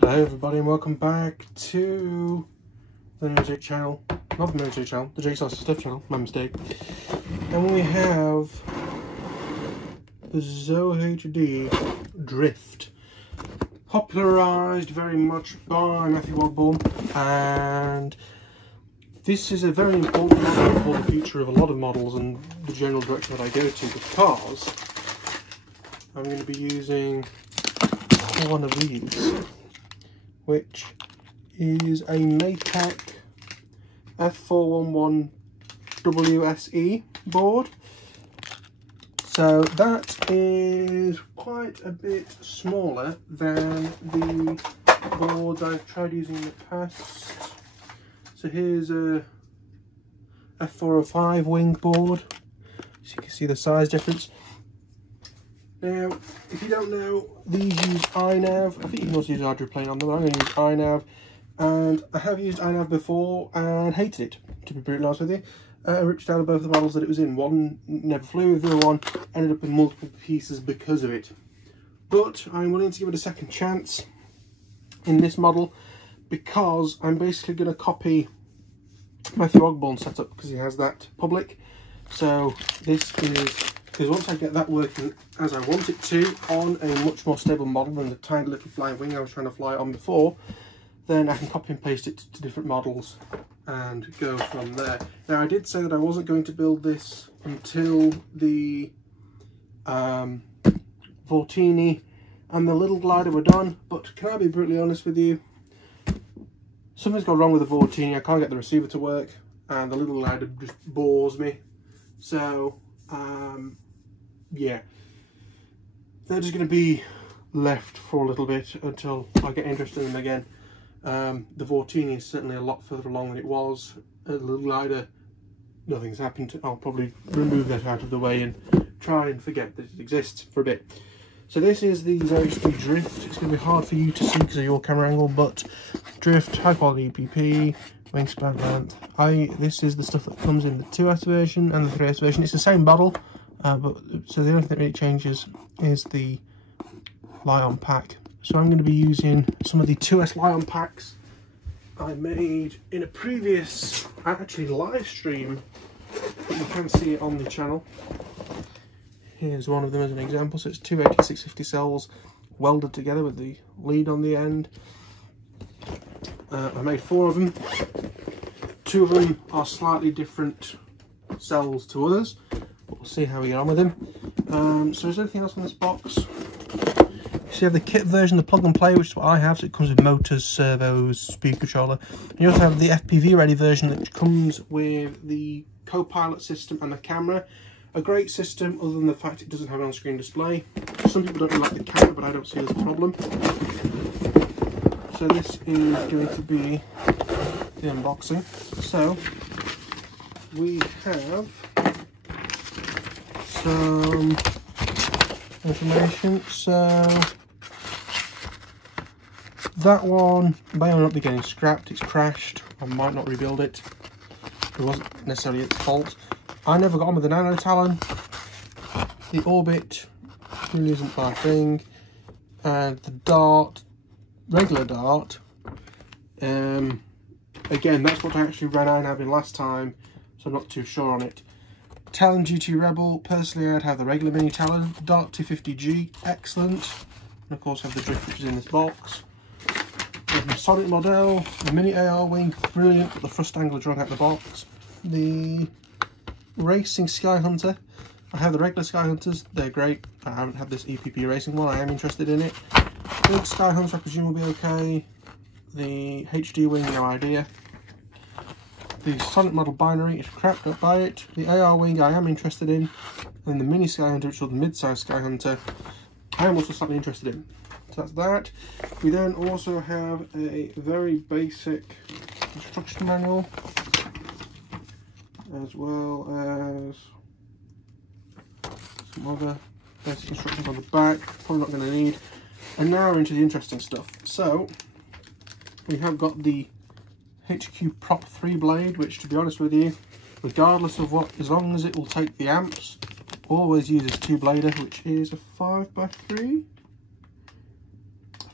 Hello everybody and welcome back to the Music channel. Not the Music channel, the Jigsaw Stuff channel, my mistake. And we have the ZOHD Drift, popularised very much by Matthew Ogborne, and this is a very important model for the future of a lot of models and the general direction that I go to, because I'm going to be using one of these, which is a Maytag F411 WSE board. So that is quite a bit smaller than the boards I've tried using in the past. So here's a F405 wing board, so you can see the size difference. Now, if you don't know, these use iNav. I think you can also use ZOHD Drift on them. I'm going to use iNav, and I have used iNav before and hated it, to be brutally honest with you. I ripped out of both the models that it was in. One never flew, the other one ended up in multiple pieces because of it. But I'm willing to give it a second chance in this model, because I'm basically going to copy Matthew Ogborne's setup, because he has that public. So this is, because once I get that working as I want it to on a much more stable model than the tiny little flying wing I was trying to fly on before, then I can copy and paste it to different models and go from there. Now, I did say that I wasn't going to build this until the Vortini and the little glider were done, but can I be brutally honest with you? Something's gone wrong with the Vortini. I can't get the receiver to work, and the little glider just bores me. So yeah, they're just going to be left for a little bit until I get interested in them again. The Vortini is certainly a lot further along than it was. The little glider, nothing's happened. I'll probably remove that out of the way and try and forget that it exists for a bit. So this is the ZOHD Drift. It's going to be hard for you to see because of your camera angle, but Drift, high quality EPP, wingspan length. This is the stuff that comes in the 2S version and the 3S version. It's the same model, but so the only thing that really changes is the Lion pack. So I'm going to be using some of the 2S Lion packs I made in a previous, actually, live stream, but you can see it on the channel. Here's one of them as an example. So it's 28650 cells welded together with the lead on the end. I made 4 of them. 2 of them are slightly different cells to others, but we'll see how we get on with them. So is there anything else in this box? So you have the kit version, the plug and play, which is what I have. So it comes with motors, servos, speed controller. And you also have the FPV ready version, which comes with the co-pilot system and the camera. A great system, other than the fact it doesn't have an on-screen display. Some people don't like the camera, but I don't see it as a problem. So this is going to be the unboxing. So we have some information. So that one may or not be getting scrapped. It's crashed. I might not rebuild it. It wasn't necessarily its fault. I never got on with the Nano Talon. The Orbit really isn't my thing. And the Dart, regular Dart, again, that's what I actually ran iNav in last time, so I'm not too sure on it. Talon GT Rebel, personally I'd have the regular mini Talon. Dart 250G, excellent. And of course I have the Drift, which is in this box. The Sonic model, the mini AR wing, brilliant, but the thrust angle is wrong out the box. The Racing Sky Hunter, I have the regular Sky Hunters, they're great. I haven't had this EPP racing one, I am interested in it. Big Sky Hunter I presume will be okay. The HD wing, no idea. The Sonic model binary is crap, don't buy it. The AR wing I am interested in. And the mini Sky Hunter, which is the mid-size Sky Hunter, I am also slightly interested in. So that's that. We then also have a very basic instruction manual, as well as some other basic instructions on the back, probably not going to need. And now we're into the interesting stuff. So we have got the HQ Prop 3 blade, which, to be honest with you, regardless of what, as long as it will take the amps, always uses 2-blader, which is a 5x3.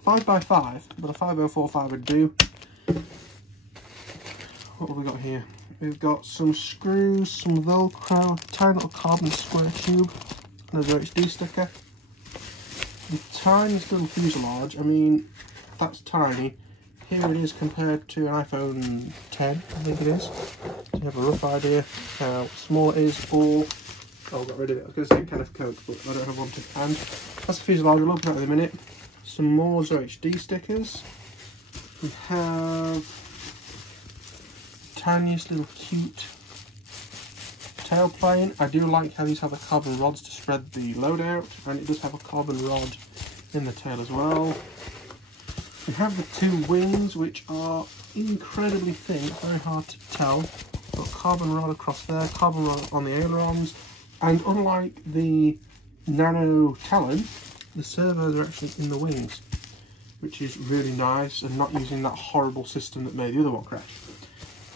5x5, but a 5045 would do. What have we got here? We've got some screws, some Velcro, tiny little carbon square tube, and a ZOHD sticker. The tiniest little fuselage, I mean, that's tiny. Here it is compared to an iPhone 10, I think it is. So you have a rough idea how small it is for... Oh, I got rid of it. I was going to say can of Coke, but I don't have one to hand. That's the fuselage. We'll open that in a minute. Some more ZOHD stickers. We have tiniest little cute tailplane. I do like how these have the carbon rods to spread the load out, and it does have a carbon rod in the tail as well. We have the two wings, which are incredibly thin, very hard to tell. Got carbon rod across there, carbon rod on the ailerons, and unlike the Nano Talon, the servos are actually in the wings, which is really nice, and not using that horrible system that made the other one crash.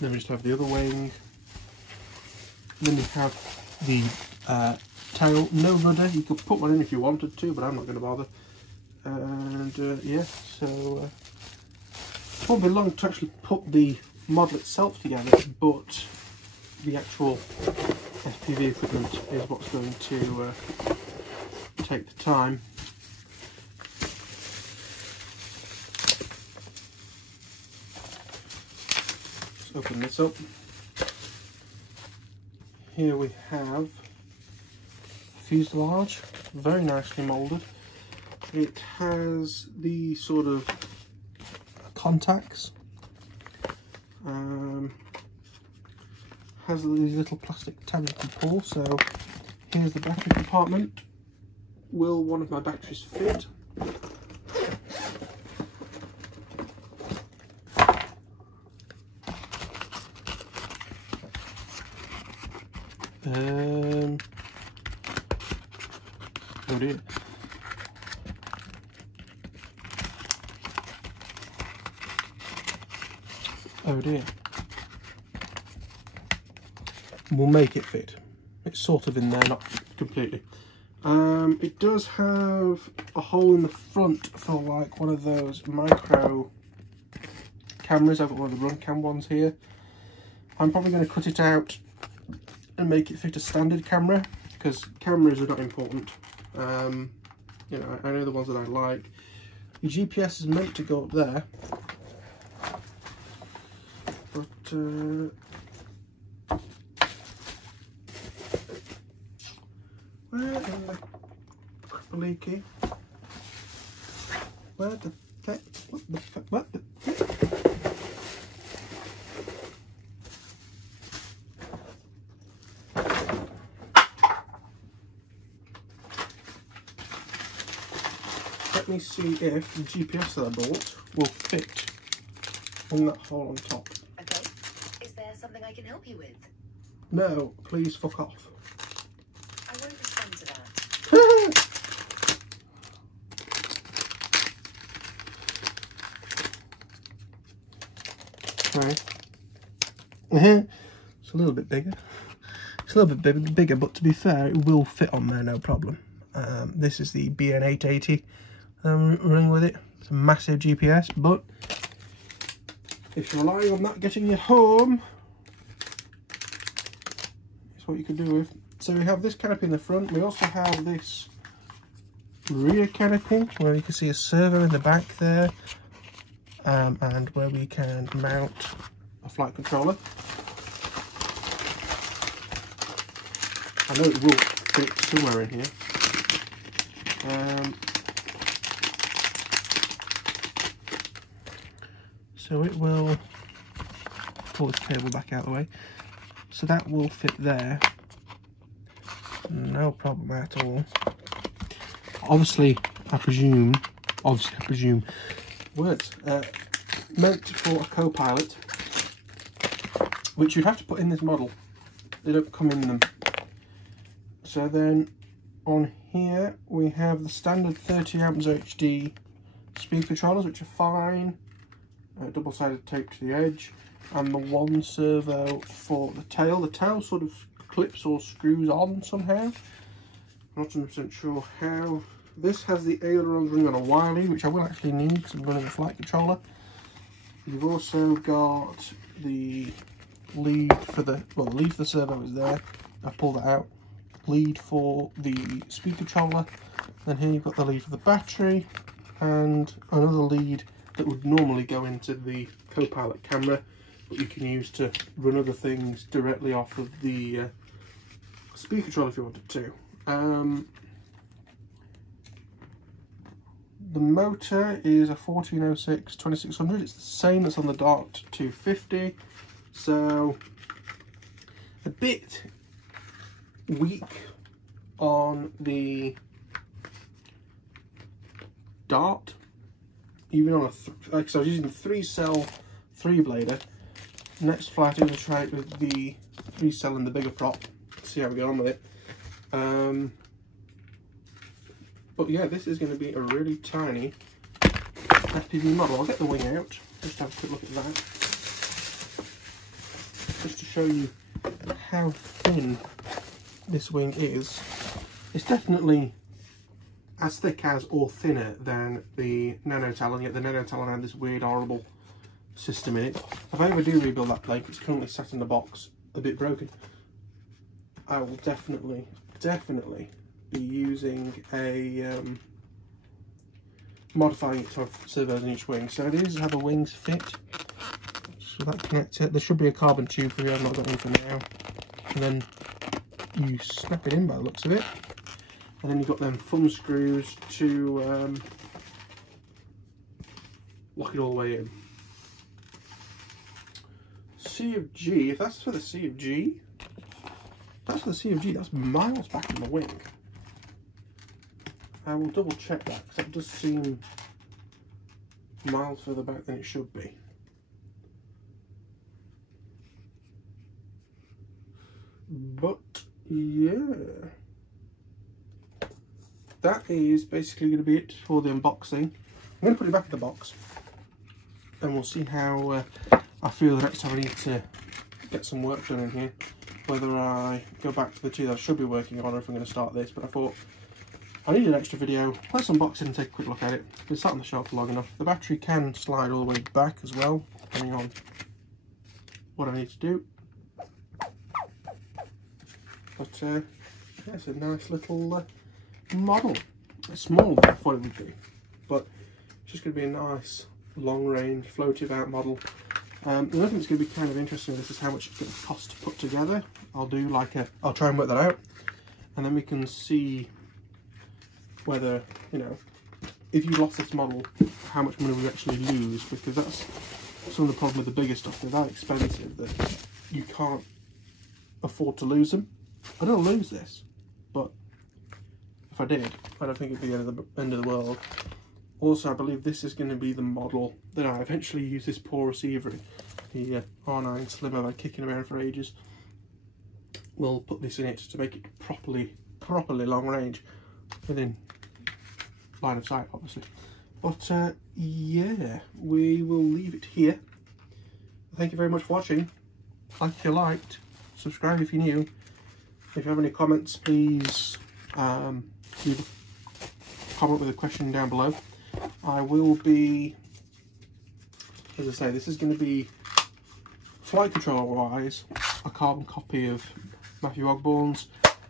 Then we just have the other wing. Then we have the tail, no rudder. You could put one in if you wanted to, but I'm not going to bother. And yeah, so it won't be long to actually put the model itself together, but the actual FPV equipment is what's going to take the time. Let's open this up. Here we have fuselage, very nicely moulded. It has the sort of contacts, has these little plastic tabs you can pull. So here's the battery compartment. Will one of my batteries fit? Oh dear. Oh dear. We'll make it fit. It's sort of in there, not completely. It does have a hole in the front for like one of those micro cameras. I've got one of the run cam ones here. I'm probably going to cut it out and make it fit a standard camera, because cameras are not important. You know, I know the ones that I like. The GPS is meant to go up there, but where the leaky? Where the fuck? What the fuck? What the fuck? Let me see if the GPS that I bought will fit in that hole on top. Okay. Is there something I can help you with? No, please fuck off. I won't respond to that. Right. It's a little bit bigger. It's a little bit bigger, but to be fair, it will fit on there, no problem. This is the BN880 running with it. It's a massive GPS, but if you're relying on that getting you home, it's what you can do with. So we have this canopy in the front. We also have this rear canopy where you can see a servo in the back there, and where we can mount a flight controller. I know it will fit somewhere in here. So it will pull this cable back out of the way. So that will fit there. No problem at all. Obviously, I presume, words, meant for a co-pilot, which you'd have to put in this model. They don't come in them. So then on here we have the standard 30 amps ZOHD speed controllers, which are fine. Double-sided tape to the edge, and the one servo for the tail. The tail sort of clips or screws on somehow. I'm not 100% sure how. This has the ailerons running on a Wiley, which I will actually need because I'm running a flight controller. You've also got the lead for the, well, the lead for the servo is there. I've pulled that out. Lead for the speed controller. Then here you've got the lead for the battery and another lead that would normally go into the co-pilot camera, but you can use to run other things directly off of the speed controller if you wanted to. The motor is a 1406 2600. It's the same that's on the Dart 250, so a bit weak on the Dart, even on a like, so I was using the 3-cell 3-blader. Next flight I'm going to try it with the 3-cell and the bigger prop, see how we get on with it. But yeah, this is going to be a really tiny FPV model. I'll get the wing out, just have a quick look at that, just to show you how thin this wing is. It's definitely as thick as or thinner than the Nano Talon, yet the Nano Talon had this weird horrible system in it. If I ever do rebuild that plane, it's currently sat in the box a bit broken, I will definitely be using a modifying it to have servos in each wing. So it is how the wings fit. So that connector, there should be a carbon tube for you, I've not got one for now. And then you snap it in by the looks of it. And then you've got them thumb screws to lock it all the way in. C of G, if that's for the C of G, that's for the C of G, that's miles back in the wing. I will double check that because that does seem miles further back than it should be. But yeah, that is basically going to be it for the unboxing. I'm going to put it back in the box and we'll see how I feel the next time I need to get some work done in here. Whether I go back to the two that I should be working on or if I'm going to start this, but I thought I need an extra video. Let's unbox it and take a quick look at it. It's been sat on the shelf for long enough. The battery can slide all the way back as well, depending on what I need to do. But yeah, it's a nice little model. It's smaller than I thought it would be, but it's just going to be a nice long-range floative out model. The other thing that's going to be kind of interesting, this is how much it's going to cost to put together. I'll do like a, I'll try and work that out, and then we can see whether, you know, if you lost this model, how much money we actually lose, because that's some of the problem with the bigger stuff. They're that expensive that you can't afford to lose them. I don't lose this, but if I did, I don't think it'd be the end of the world. Also, I believe this is going to be the model that I eventually use this poor receiver in. The R9 Slim I've had kicking around for ages. We'll put this in it to make it properly long range, within line of sight, obviously. But yeah, we will leave it here. Thank you very much for watching. Like if you liked, subscribe if you're new. If you have any comments, please leave a comment with a question down below. I will be, as I say, this is going to be flight controller wise a carbon copy of Matthew Ogborne's.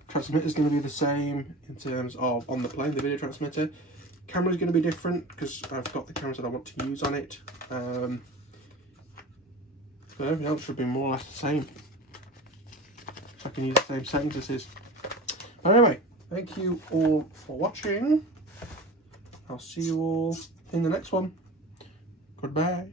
Transmitter is going to be the same in terms of on the plane, the video transmitter. Camera is going to be different because I've got the cameras that I want to use on it. But everything else should be more or less the same. So I can use the same settings as is. But anyway, thank you all for watching. I'll see you all in the next one. Goodbye.